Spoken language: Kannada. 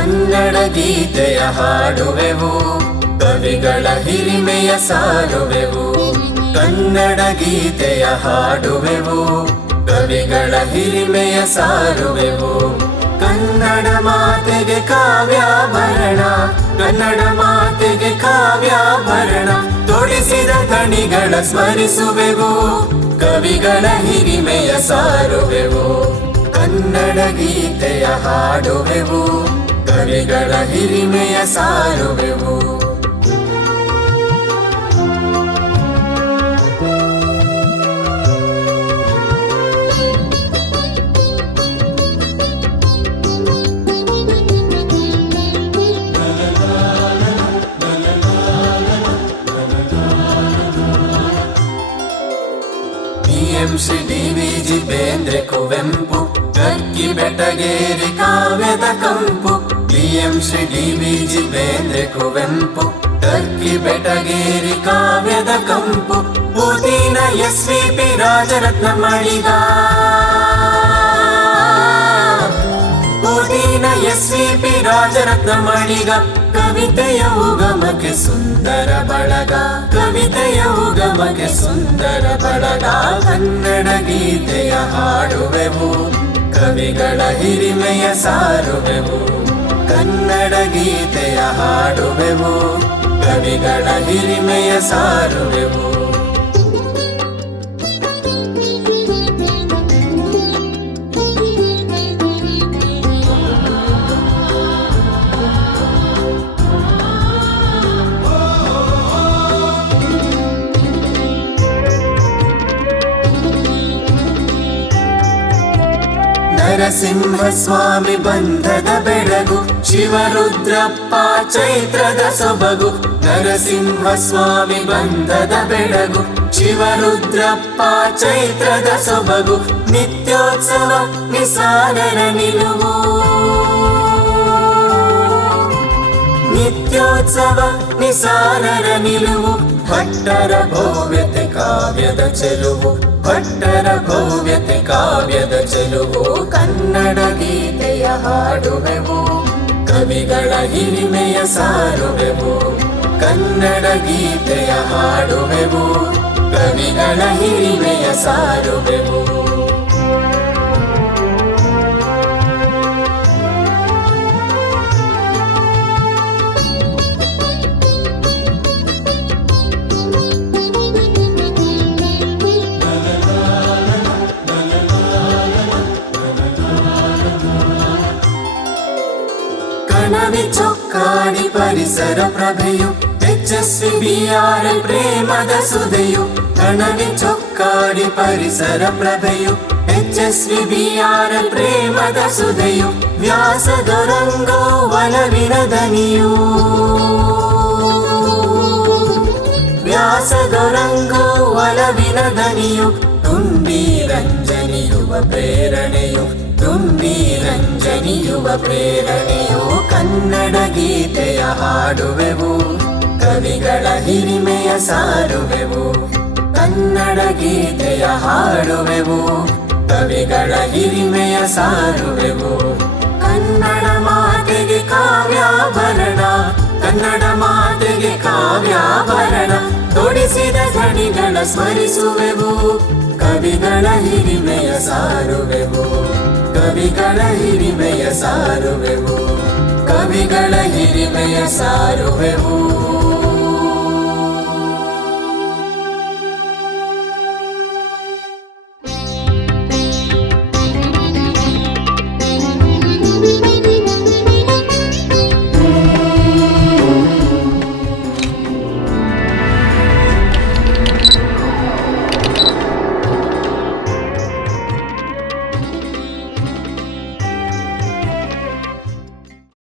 ಕನ್ನಡ ಗೀತೆಯ ಹಾಡುವೆವು, ಕವಿಗಳ ಹಿರಿಮೆಯ ಸಾರುವೆವು. ಕನ್ನಡ ಗೀತೆಯ ಹಾಡುವೆವು, ಕವಿಗಳ ಹಿರಿಮೆಯ ಸಾರುವೆವು. ಕನ್ನಡ ಮಾತೆಗೆ ಕಾವ್ಯಾಭರಣ, ಕನ್ನಡ ಮಾತೆಗೆ ಕಾವ್ಯಾಭರಣ ತೊಡಿಸಿದ ಕಣಿಗಳ ಸ್ಮರಿಸುವೆವು, ಕವಿಗಳ ಹಿರಿಮೆಯ ಸಾರುವೆವು. ಕನ್ನಡ ಗೀತೆಯ ಹಾಡುವೆವು, ಕವಿಗಳ ಹಿರಿಮೆಯ ಸಾರುವೆವು. ಶ್ರೀ ಡಿ.ವಿ.ಜಿ. ಬೇಂದ್ರೆ ಕುವೆಂಪು, ಕಕ್ಕಿ ಬೆಟಗೇರಿ ಕಾವ್ಯದ ಕಂಪು. ಶ್ರೀ ಡಿ.ವಿ.ಜಿ. ಬೇಂದ್ರೆ ಕುವೆಂಪು, ಕಕ್ಕಿ ಬೆಟಗೇರಿ ಕಾವ್ಯದ ಕಂಪು. ಪೂತಿನ ಎಸ್.ವಿ.ಪಿ. ರಾಜರತ್ನ ಮಳಿಗ, ಪೂತಿನ ಎಸ್.ವಿ.ಪಿ. ರಾಜರತ್ನ ಮಳಿಗ. ಕವಿತೆಯ ಉಗಮಕ್ಕೆ ಸುಂದರ ಬಳಗ, ಕವಿತೆಯ ಉಗಮಕ್ಕೆ ಸುಂದರ ಬಳಗ. ಕನ್ನಡ ಗೀತೆಯ ಹಾಡುವೆವು, ಕವಿಗಳ ಹಿರಿಮೆಯ ಸಾರುವೆವು. ಕನ್ನಡ ಗೀತೆಯ ಹಾಡುವೆವು, ಕವಿಗಳ ಹಿರಿಮೆಯ ಸಾರುವೆವು. ನರಸಿಂಹ ಸ್ವಾಮಿ ಬಂಧದ ಬೆಳಗು, ಶಿವರುದ್ರಪ್ಪ ಚೈತ್ರದ ಸೊಬಗು. ನರಸಿಂಹ ಸ್ವಾಮಿ ಬಂಧದ ಬೆಳಗು, ಶಿವರುದ್ರಪ್ಪ ಚೈತ್ರದ ಸೊಬಗು. ನಿತ್ಯೋತ್ಸವ ನಿಸಾರರ ನಿಲುವು, ನಿತ್ಯೋತ್ಸವ ನಿಸಾರರ ನಿಲುವು. ಭಟ್ಟರ ಭವ್ಯತೆ ಕಾವ್ಯದ ಚೆಲುವು, ಭಟ್ಟರ ಭವ್ಯತೆ ಕಾವ್ಯದ ಚೆಲುವು. ಕನ್ನಡ ಗೀತೆಯ ಹಾಡುವೆವು, ಕವಿಗಳ ಹಿರಿಮೆಯ ಸಾರುವೆವು. ಕನ್ನಡ ಗೀತೆಯ ಹಾಡುವೆವು, ಕವಿಗಳ ಹಿರಿಮೆಯ ಸಾರುವೆವು. ಕಣವಿ ಚೊಕ್ಕಾಡಿ ಪರಿಸರ ಪ್ರಭೆಯು, HSVBRL ಪ್ರೇಮದ ಸುಧೆಯು. ಕಣವಿ ಚೊಕ್ಕಾಡಿ ಪರಿಸರ ಪ್ರಭೆಯು, HSVBRL ಪ್ರೇಮದ ಸುಧೆಯು. ವ್ಯಾಸದೊರಂಗೋ ಒಲವಿನ ದನಿಯು, ವ್ಯಾಸದೊರಂಗೋ ಒಲವಿನ ದನಿಯು. ತುಂಬಿ ರಂಜನಿಯುವ ಪ್ರೇರಣೆಯು, ತುಂಬಿ ರಂಜನಿಯುವ ಪ್ರೇರಣೆಯು. ಕನ್ನಡ ಗೀತೆಯ ಹಾಡುವೆವು, ಕವಿಗಳ ಹಿರಿಮೆಯ ಸಾರುವೆವು. ಕನ್ನಡ ಗೀತೆಯ ಹಾಡುವೆವು, ಕವಿಗಳ ಹಿರಿಮೆಯ ಸಾರುವೆವು. ಕನ್ನಡ ಮಾತೆಗೆ ಕಾವ್ಯಾಭರಣ, ಕನ್ನಡ ಮಾತೆಗೆ ಕಾವ್ಯಾಭರಣ ತೊಡಿಸಿದ ಧಣಿಗಳ ಸ್ಮರಿಸುವೆವು, ಕವಿಗಳ ಹಿರಿಮೆಯ ಸಾರುವೆವು. ಕವಿಗಳ ಹಿರಿಮೆಯ ಸಾರುವೆವು, ಕವಿಗಳ ಹಿರಿಮೆಯ ಸಾರುವೆವು.